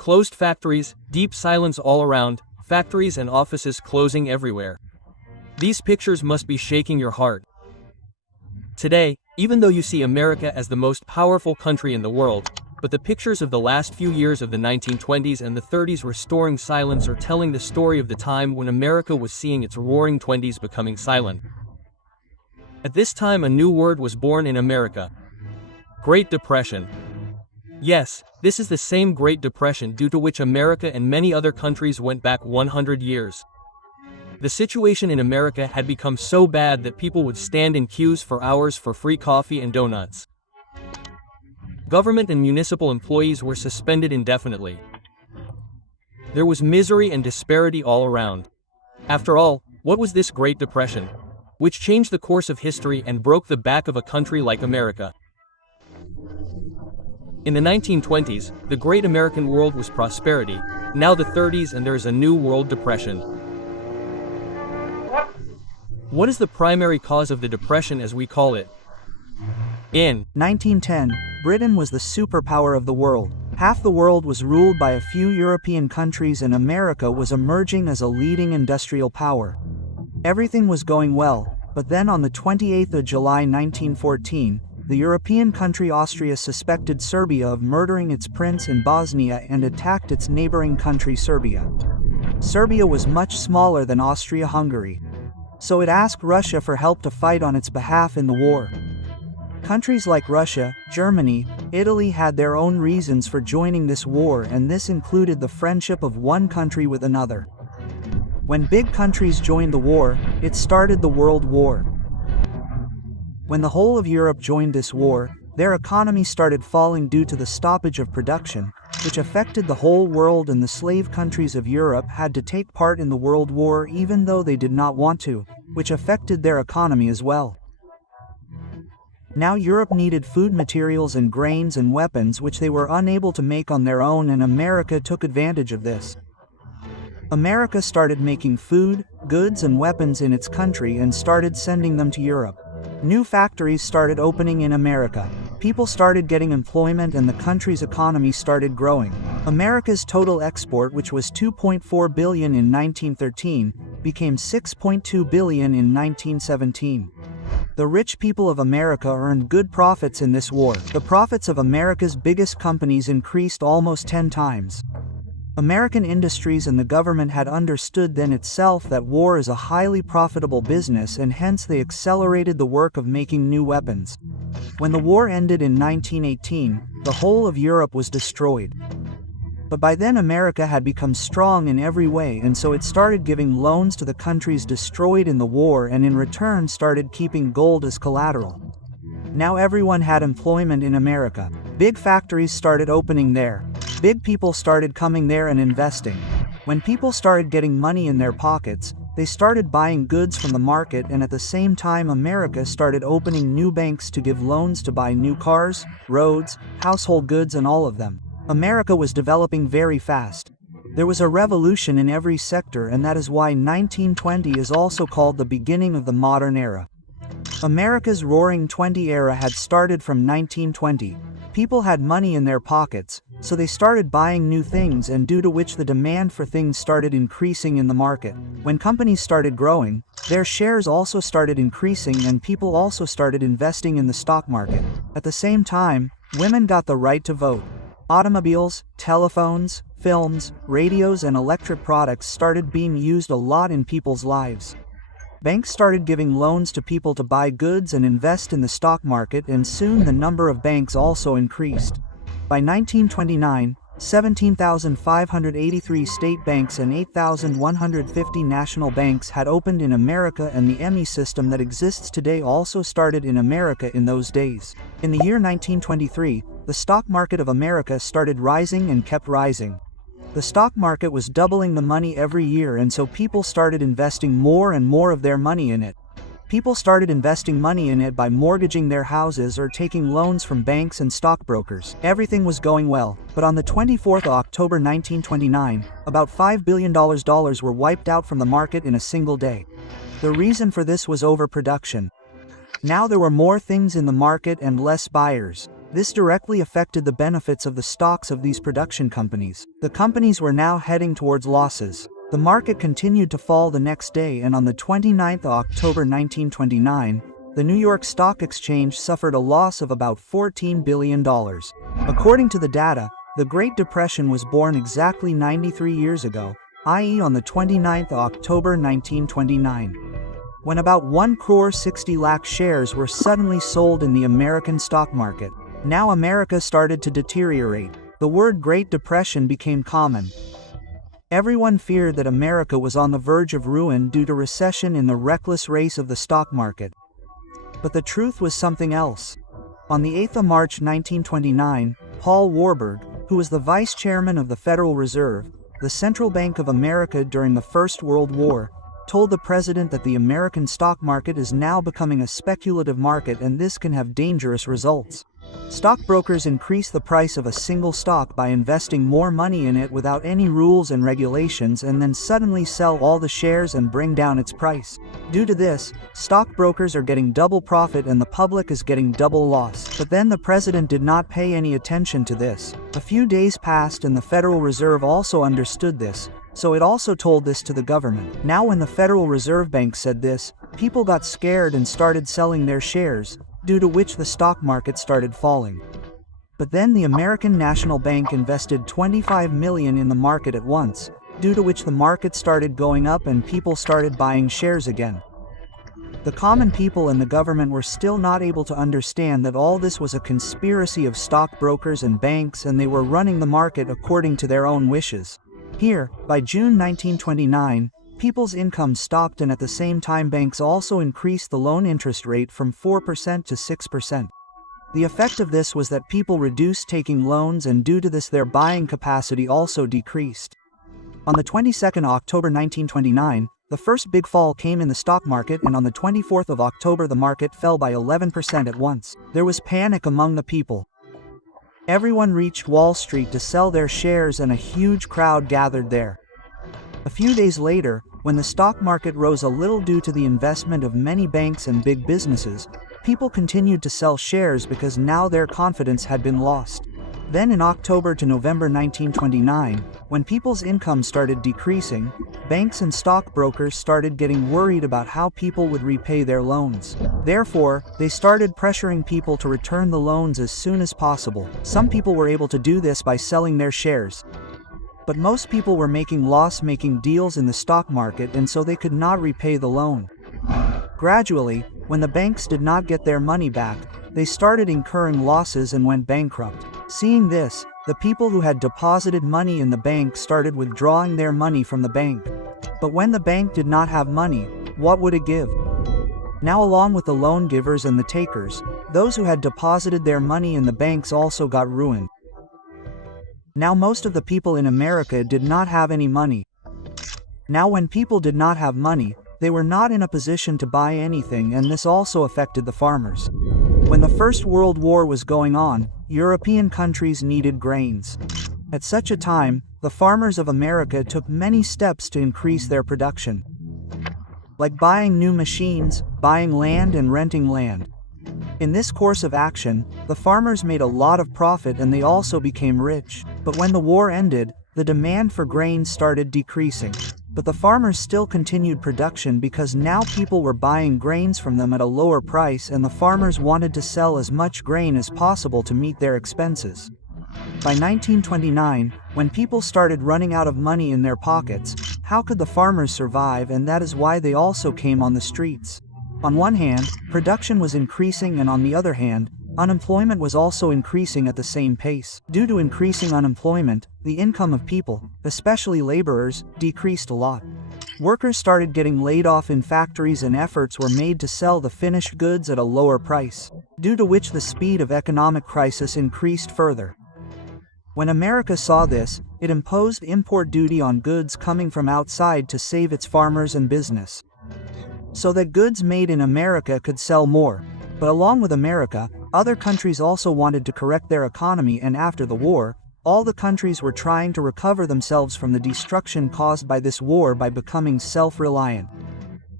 Closed factories, deep silence all around, factories and offices closing everywhere. These pictures must be shaking your heart. Today, even though you see America as the most powerful country in the world, but the pictures of the last few years of the 1920s and the 30s restoring silence or telling the story of the time when America was seeing its roaring 20s becoming silent. At this time a new word was born in America. Great Depression. Yes, this is the same Great Depression due to which America and many other countries went back 100 years. The situation in America had become so bad that people would stand in queues for hours for free coffee and donuts. Government and municipal employees were suspended indefinitely. There was misery and disparity all around. After all, what was this Great Depression, which changed the course of history and broke the back of a country like America? In the 1920s, the great American world was prosperity. Now the 30s and there is a new world depression. What is the primary cause of the depression as we call it? In 1910, Britain was the superpower of the world. Half the world was ruled by a few European countries and America was emerging as a leading industrial power. Everything was going well, but then on the 28th of July 1914, the European country Austria suspected Serbia of murdering its prince in Bosnia and attacked its neighboring country Serbia. Serbia was much smaller than Austria-Hungary, so it asked Russia for help to fight on its behalf in the war. Countries like Russia, Germany, Italy had their own reasons for joining this war, and this included the friendship of one country with another. When big countries joined the war, it started the World War. When the whole of Europe joined this war, their economy started falling due to the stoppage of production, which affected the whole world, and the slave countries of Europe had to take part in the World War even though they did not want to, which affected their economy as well. Now Europe needed food materials and grains and weapons which they were unable to make on their own, and America took advantage of this. America started making food, goods and weapons in its country and started sending them to Europe. New factories started opening in America. People started getting employment and the country's economy started growing. America's total export, which was $2.4 billion in 1913, became $6.2 billion in 1917. The rich people of America earned good profits in this war. The profits of America's biggest companies increased almost 10 times. American industries and the government had understood then itself that war is a highly profitable business, and hence they accelerated the work of making new weapons. When the war ended in 1918, the whole of Europe was destroyed. But by then America had become strong in every way, and so it started giving loans to the countries destroyed in the war and in return started keeping gold as collateral. Now everyone had employment in America. Big factories started opening there. Big people started coming there and investing. When people started getting money in their pockets, they started buying goods from the market, and at the same time America started opening new banks to give loans to buy new cars, roads, household goods and all of them. America was developing very fast. There was a revolution in every sector, and that is why 1920 is also called the beginning of the modern era. America's Roaring '20 era had started from 1920. People had money in their pockets, so they started buying new things, and due to which the demand for things started increasing in the market. When companies started growing, their shares also started increasing and people also started investing in the stock market. At the same time, women got the right to vote. Automobiles, telephones, films, radios and electric products started being used a lot in people's lives. Banks started giving loans to people to buy goods and invest in the stock market, and soon the number of banks also increased. By 1929, 17,583 state banks and 8,150 national banks had opened in America, and the ME system that exists today also started in America in those days. In the year 1923, the stock market of America started rising and kept rising. The stock market was doubling the money every year, and so people started investing more and more of their money in it. People started investing money in it by mortgaging their houses or taking loans from banks and stockbrokers. Everything was going well, but on the 24th of October 1929, about $5 billion were wiped out from the market in a single day. The reason for this was overproduction. Now there were more things in the market and less buyers. This directly affected the benefits of the stocks of these production companies. The companies were now heading towards losses. The market continued to fall the next day, and on the 29th of October 1929, the New York Stock Exchange suffered a loss of about $14 billion. According to the data, the Great Depression was born exactly 93 years ago, i.e. on the 29th of October 1929, when about 1,60 lakh shares were suddenly sold in the American stock market. Now America started to deteriorate. The word Great Depression became common. Everyone feared that America was on the verge of ruin due to recession in the reckless race of the stock market. But the truth was something else. On the 8th of March 1929, Paul Warburg, who was the vice chairman of the Federal Reserve, the Central Bank of America during the First World War, told the president that the American stock market is now becoming a speculative market and this can have dangerous results. Stockbrokers increase the price of a single stock by investing more money in it without any rules and regulations and then suddenly sell all the shares and bring down its price. Due to this, stockbrokers are getting double profit and the public is getting double loss. But then the president did not pay any attention to this. A few days passed and the Federal Reserve also understood this, so it also told this to the government. Now when the Federal Reserve Bank said this, people got scared and started selling their shares, due to which the stock market started falling. But then the American National Bank invested $25 million in the market at once, due to which the market started going up and people started buying shares again. The common people and the government were still not able to understand that all this was a conspiracy of stockbrokers and banks and they were running the market according to their own wishes. Here, by June 1929, people's income stopped and at the same time banks also increased the loan interest rate from 4% to 6%. The effect of this was that people reduced taking loans and due to this their buying capacity also decreased. On the 22nd of October 1929, the first big fall came in the stock market and on the 24th of October the market fell by 11% at once. There was panic among the people. Everyone reached Wall Street to sell their shares and a huge crowd gathered there. A few days later, when the stock market rose a little due to the investment of many banks and big businesses, people continued to sell shares because now their confidence had been lost. Then in October to November 1929, when people's income started decreasing, banks and stockbrokers started getting worried about how people would repay their loans. Therefore, they started pressuring people to return the loans as soon as possible. Some people were able to do this by selling their shares. But most people were making loss-making deals in the stock market and so they could not repay the loan. Gradually, when the banks did not get their money back, they started incurring losses and went bankrupt. Seeing this, the people who had deposited money in the bank started withdrawing their money from the bank. But when the bank did not have money, what would it give? Now along with the loan givers and the takers, those who had deposited their money in the banks also got ruined. Now most of the people in America did not have any money. Now when people did not have money, they were not in a position to buy anything and this also affected the farmers. When the First World War was going on, European countries needed grains. At such a time, the farmers of America took many steps to increase their production, like buying new machines, buying land and renting land. In this course of action, the farmers made a lot of profit and they also became rich. But when the war ended, the demand for grain started decreasing. But the farmers still continued production because now people were buying grains from them at a lower price and the farmers wanted to sell as much grain as possible to meet their expenses. By 1929, when people started running out of money in their pockets, how could the farmers survive? And that is why they also came on the streets. On one hand, production was increasing and on the other hand, unemployment was also increasing at the same pace. Due to increasing unemployment, the income of people, especially laborers, decreased a lot. Workers started getting laid off in factories and efforts were made to sell the finished goods at a lower price, due to which the speed of economic crisis increased further. When America saw this, it imposed import duty on goods coming from outside to save its farmers and business, so that goods made in America could sell more. But along with America, other countries also wanted to correct their economy, and after the war, all the countries were trying to recover themselves from the destruction caused by this war by becoming self-reliant.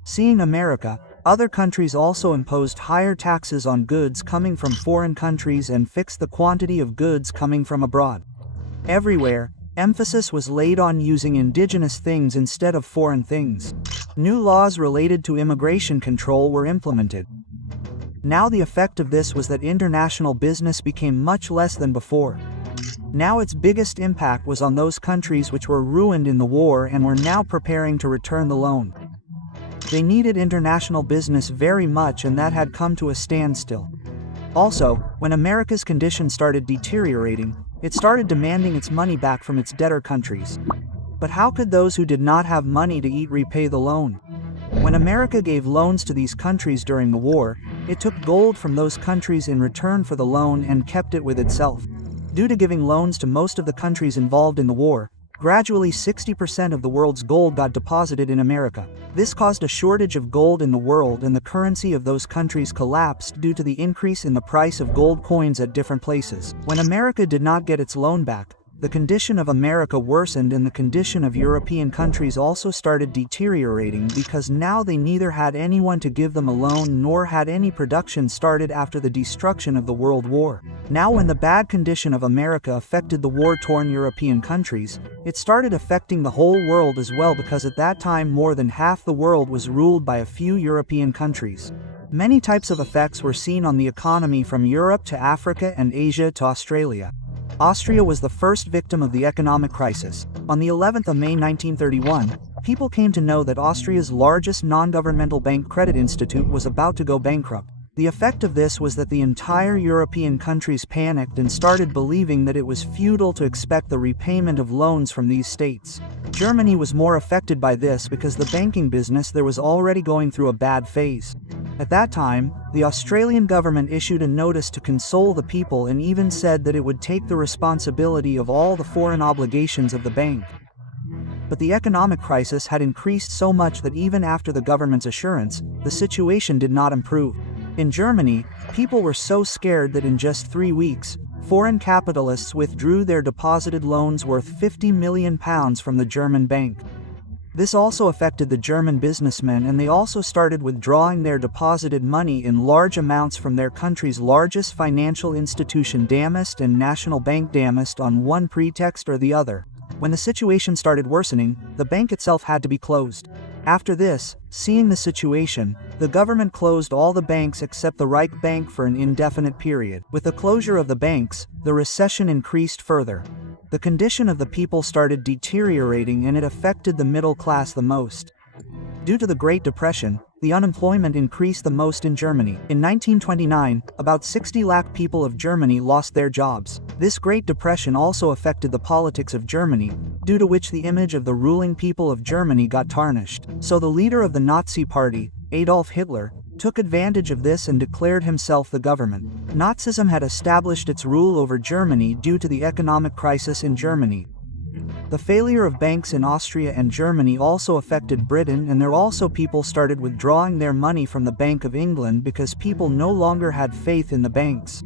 Seeing America, Other countries also imposed higher taxes on goods coming from foreign countries and fixed the quantity of goods coming from abroad. Everywhere, emphasis was laid on using indigenous things instead of foreign things. New laws related to immigration control were implemented. Now the effect of this was that international business became much less than before. Now its biggest impact was on those countries which were ruined in the war and were now preparing to return the loan. They needed international business very much, and that had come to a standstill. Also, when America's condition started deteriorating, it started demanding its money back from its debtor countries. But how could those who did not have money to eat repay the loan? When America gave loans to these countries during the war, it took gold from those countries in return for the loan and kept it with itself. Due to giving loans to most of the countries involved in the war, gradually 60% of the world's gold got deposited in America. This caused a shortage of gold in the world, and the currency of those countries collapsed due to the increase in the price of gold coins at different places. When America did not get its loan back, the condition of America worsened, and the condition of European countries also started deteriorating because now they neither had anyone to give them a loan nor had any production started after the destruction of the World War. Now when the bad condition of America affected the war-torn European countries, it started affecting the whole world as well, because at that time more than half the world was ruled by a few European countries. Many types of effects were seen on the economy from Europe to Africa and Asia to Australia. Austria was the first victim of the economic crisis. On the 11th of May 1931, people came to know that Austria's largest non-governmental bank credit institute was about to go bankrupt. The effect of this was that the entire European countries panicked and started believing that it was futile to expect the repayment of loans from these states. Germany was more affected by this because the banking business there was already going through a bad phase. At that time, the Australian government issued a notice to console the people and even said that it would take the responsibility of all the foreign obligations of the bank. But the economic crisis had increased so much that even after the government's assurance, the situation did not improve. In Germany, people were so scared that in just 3 weeks, foreign capitalists withdrew their deposited loans worth £50 million from the German bank. This also affected the German businessmen, and they also started withdrawing their deposited money in large amounts from their country's largest financial institution Damast and National Bank Damast on one pretext or the other. When the situation started worsening, the bank itself had to be closed. After this, seeing the situation, the government closed all the banks except the Reich Bank for an indefinite period. With the closure of the banks, the recession increased further. The condition of the people started deteriorating, and it affected the middle class the most. Due to the Great Depression, the unemployment increased the most in Germany. In 1929, about 60 lakh people of Germany lost their jobs. This Great Depression also affected the politics of Germany, due to which the image of the ruling people of Germany got tarnished. So the leader of the Nazi Party, Adolf Hitler, took advantage of this and declared himself the government. Nazism had established its rule over Germany due to the economic crisis in Germany. The failure of banks in Austria and Germany also affected Britain, and there also people started withdrawing their money from the Bank of England because people no longer had faith in the banks.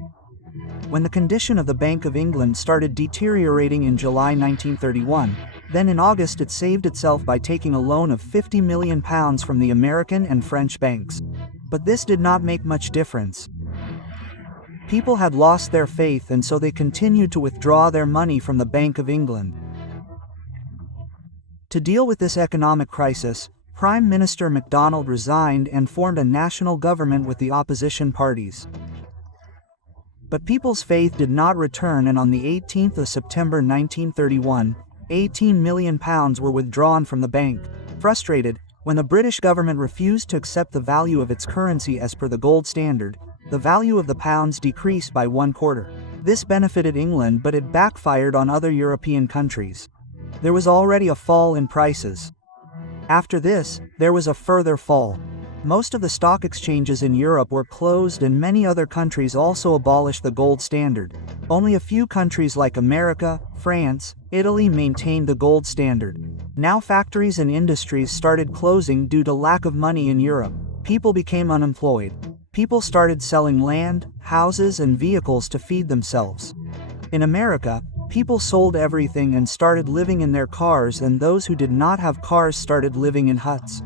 When the condition of the Bank of England started deteriorating in July 1931, then in August it saved itself by taking a loan of £50 million from the American and French banks. But this did not make much difference. People had lost their faith, and so they continued to withdraw their money from the Bank of England. To deal with this economic crisis, Prime Minister MacDonald resigned and formed a national government with the opposition parties. But people's faith did not return, and on the 18th of September 1931, £18 million were withdrawn from the bank. Frustrated, when the British government refused to accept the value of its currency as per the gold standard, the value of the pounds decreased by 1/4. This benefited England, but it backfired on other European countries. There was already a fall in prices. After this, there was a further fall. Most of the stock exchanges in Europe were closed, and many other countries also abolished the gold standard. Only a few countries like America, France, Italy maintained the gold standard. Now factories and industries started closing due to lack of money in Europe. People became unemployed. People started selling land, houses, and vehicles to feed themselves. In America, people sold everything and started living in their cars, and those who did not have cars started living in huts.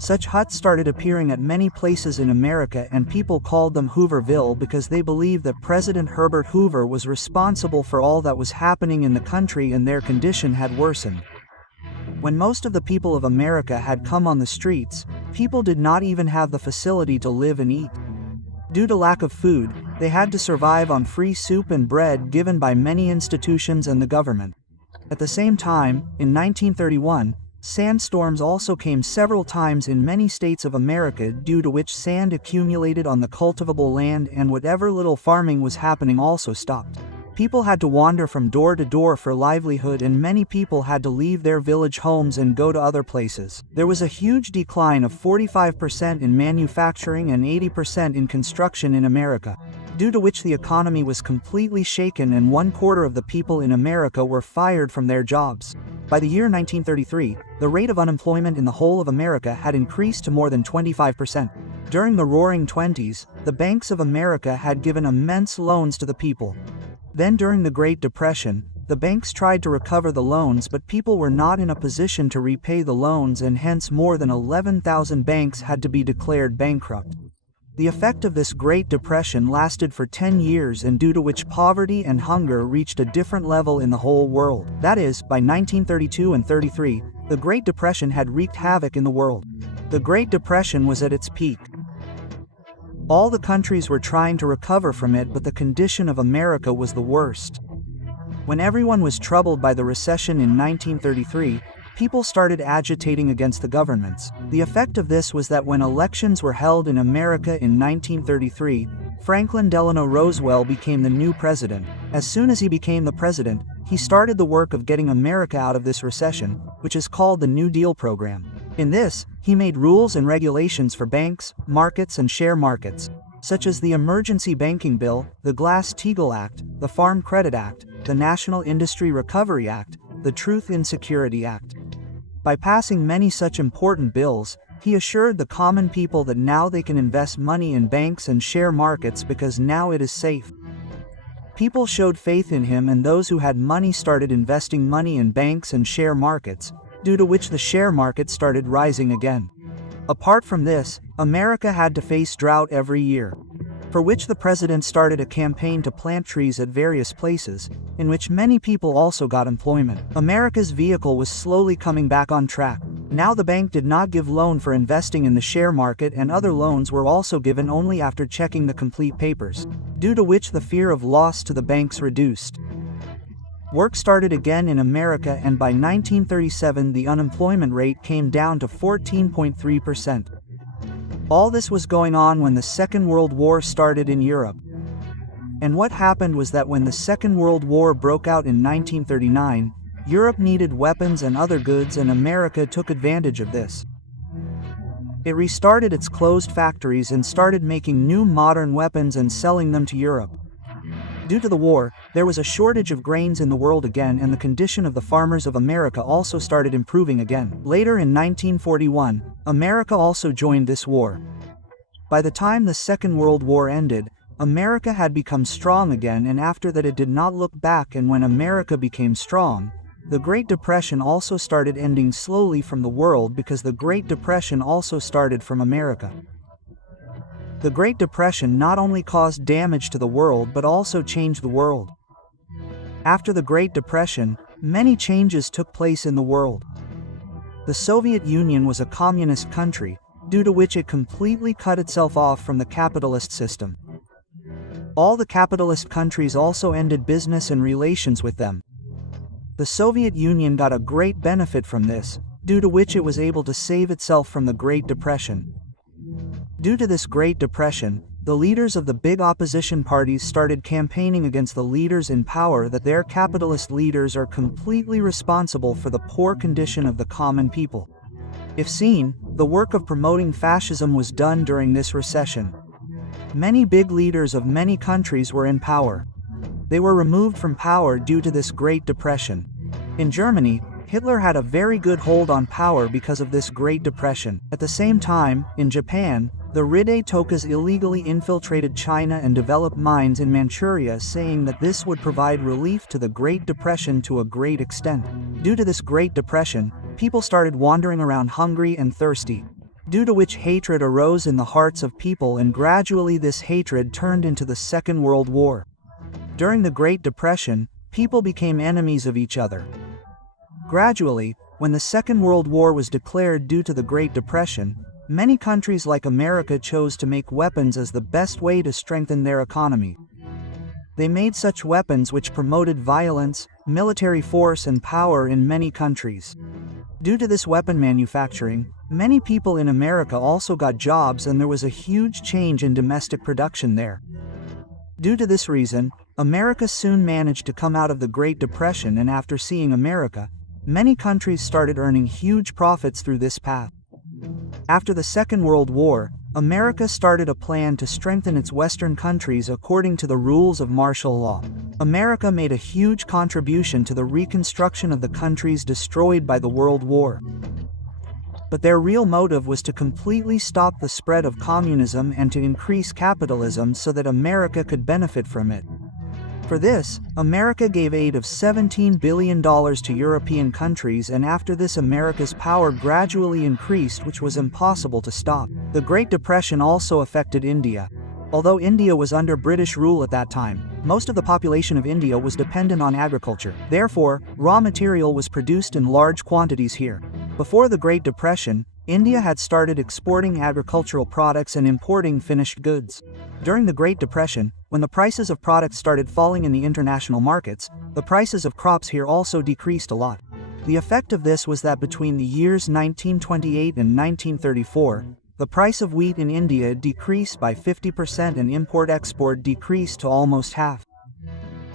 Such huts started appearing at many places in America, and people called them Hooverville because they believed that President Herbert Hoover was responsible for all that was happening in the country and their condition had worsened. When most of the people of America had come on the streets, people did not even have the facility to live and eat. Due to lack of food, they had to survive on free soup and bread given by many institutions and the government. At the same time, in 1931, sandstorms also came several times in many states of America, due to which sand accumulated on the cultivable land and whatever little farming was happening also stopped. People had to wander from door to door for livelihood, and many people had to leave their village homes and go to other places. There was a huge decline of 45% in manufacturing and 80% in construction in America, due to which the economy was completely shaken and 1/4 of the people in America were fired from their jobs. By the year 1933, the rate of unemployment in the whole of America had increased to more than 25%. During the Roaring Twenties, the banks of America had given immense loans to the people. Then during the Great Depression, the banks tried to recover the loans, but people were not in a position to repay the loans, and hence more than 11,000 banks had to be declared bankrupt. The effect of this Great Depression lasted for 10 years, and due to which poverty and hunger reached a different level in the whole world. That is, by 1932 and 33, the Great Depression had wreaked havoc in the world. The Great Depression was at its peak. All the countries were trying to recover from it, but the condition of America was the worst. When everyone was troubled by the recession in 1933, people started agitating against the governments. The effect of this was that when elections were held in America in 1933, Franklin Delano Roosevelt became the new president. As soon as he became the president, he started the work of getting America out of this recession, which is called the New Deal program. In this, he made rules and regulations for banks, markets, and share markets, such as the Emergency Banking Bill, the Glass-Steagall Act, the Farm Credit Act, the National Industry Recovery Act, the Truth in Security Act. By passing many such important bills, he assured the common people that now they can invest money in banks and share markets because now it is safe. People showed faith in him, and those who had money started investing money in banks and share markets, due to which the share market started rising again. Apart from this, America had to face drought every year, for which the president started a campaign to plant trees at various places, in which many people also got employment. America's vehicle was slowly coming back on track. Now the bank did not give loan for investing in the share market, and other loans were also given only after checking the complete papers, due to which the fear of loss to the banks reduced. Work started again in America, and by 1937 the unemployment rate came down to 14.3%. All this was going on when the Second World War started in Europe. And what happened was that when the Second World War broke out in 1939, Europe needed weapons and other goods, and America took advantage of this. It restarted its closed factories and started making new modern weapons and selling them to Europe. Due to the war, there was a shortage of grains in the world again, and the condition of the farmers of America also started improving again. Later in 1941, America also joined this war. By the time the Second World War ended, America had become strong again, and after that it did not look back, and when America became strong, the Great Depression also started ending slowly from the world, because the Great Depression also started from America. The Great Depression not only caused damage to the world but also changed the world. After the Great Depression, many changes took place in the world. The Soviet Union was a communist country, due to which it completely cut itself off from the capitalist system. All the capitalist countries also ended business and relations with them. The Soviet Union got a great benefit from this, due to which it was able to save itself from the Great Depression. Due to this Great Depression, the leaders of the big opposition parties started campaigning against the leaders in power that their capitalist leaders are completely responsible for the poor condition of the common people. If seen, the work of promoting fascism was done during this recession. Many big leaders of many countries were in power. They were removed from power due to this Great Depression. In Germany, Hitler had a very good hold on power because of this Great Depression. At the same time, in Japan, the Ride Tokas illegally infiltrated China and developed mines in Manchuria, saying that this would provide relief to the Great Depression to a great extent. Due to this Great Depression, people started wandering around hungry and thirsty. due to which hatred arose in the hearts of people, and gradually this hatred turned into the Second World War. During the Great Depression, people became enemies of each other. Gradually, when the Second World War was declared due to the Great Depression, many countries like America chose to make weapons as the best way to strengthen their economy. They made such weapons which promoted violence, military force and power in many countries. Due to this weapon manufacturing, many people in America also got jobs, and there was a huge change in domestic production there. Due to this reason, America soon managed to come out of the Great Depression, and after seeing America, many countries started earning huge profits through this path. After the Second World War, America started a plan to strengthen its Western countries according to the rules of martial law. America made a huge contribution to the reconstruction of the countries destroyed by the World War. But their real motive was to completely stop the spread of communism and to increase capitalism so that America could benefit from it. For this, America gave aid of $17 billion to European countries, and after this America's power gradually increased, which was impossible to stop. The Great Depression also affected India. Although India was under British rule at that time, most of the population of India was dependent on agriculture. Therefore, raw material was produced in large quantities here. Before the Great Depression, India had started exporting agricultural products and importing finished goods. During the Great Depression, when the prices of products started falling in the international markets, the prices of crops here also decreased a lot. The effect of this was that between the years 1928 and 1934, the price of wheat in India decreased by 50% and import-export decreased to almost half.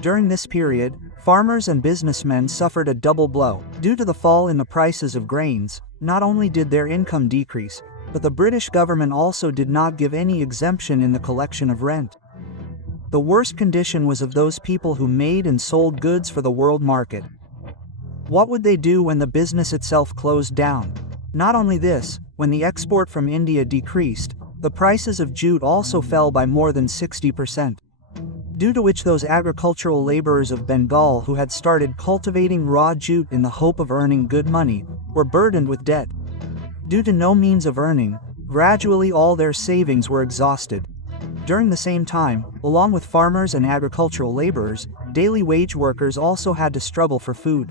During this period, farmers and businessmen suffered a double blow. Due to the fall in the prices of grains, not only did their income decrease, but the British government also did not give any exemption in the collection of rent. The worst condition was of those people who made and sold goods for the world market. What would they do when the business itself closed down? Not only this, when the export from India decreased, the prices of jute also fell by more than 60%. Due to which those agricultural laborers of Bengal who had started cultivating raw jute in the hope of earning good money, were burdened with debt. Due to no means of earning, gradually all their savings were exhausted. During the same time, along with farmers and agricultural laborers, daily wage workers also had to struggle for food.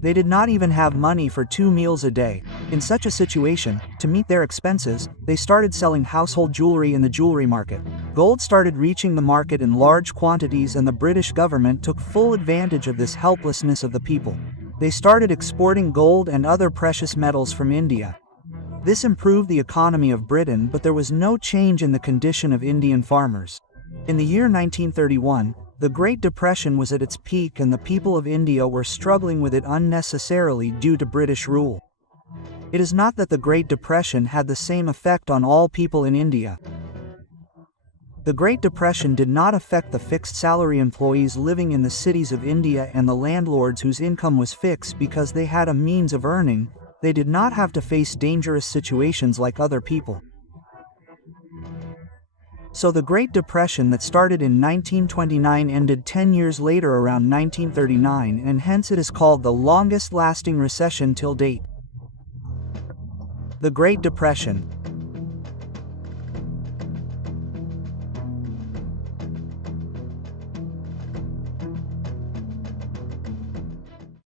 They did not even have money for 2 meals a day. In such a situation, to meet their expenses, they started selling household jewelry in the jewelry market. Gold started reaching the market in large quantities, and the British government took full advantage of this helplessness of the people. They started exporting gold and other precious metals from India. This improved the economy of Britain, but there was no change in the condition of Indian farmers. In the year 1931, the Great Depression was at its peak, and the people of India were struggling with it unnecessarily due to British rule. It is not that the Great Depression had the same effect on all people in India. The Great Depression did not affect the fixed salary employees living in the cities of India and the landlords whose income was fixed because they had a means of earning. They did not have to face dangerous situations like other people. So the Great Depression that started in 1929 ended 10 years later around 1939, and hence it is called the longest lasting recession till date. The Great Depression.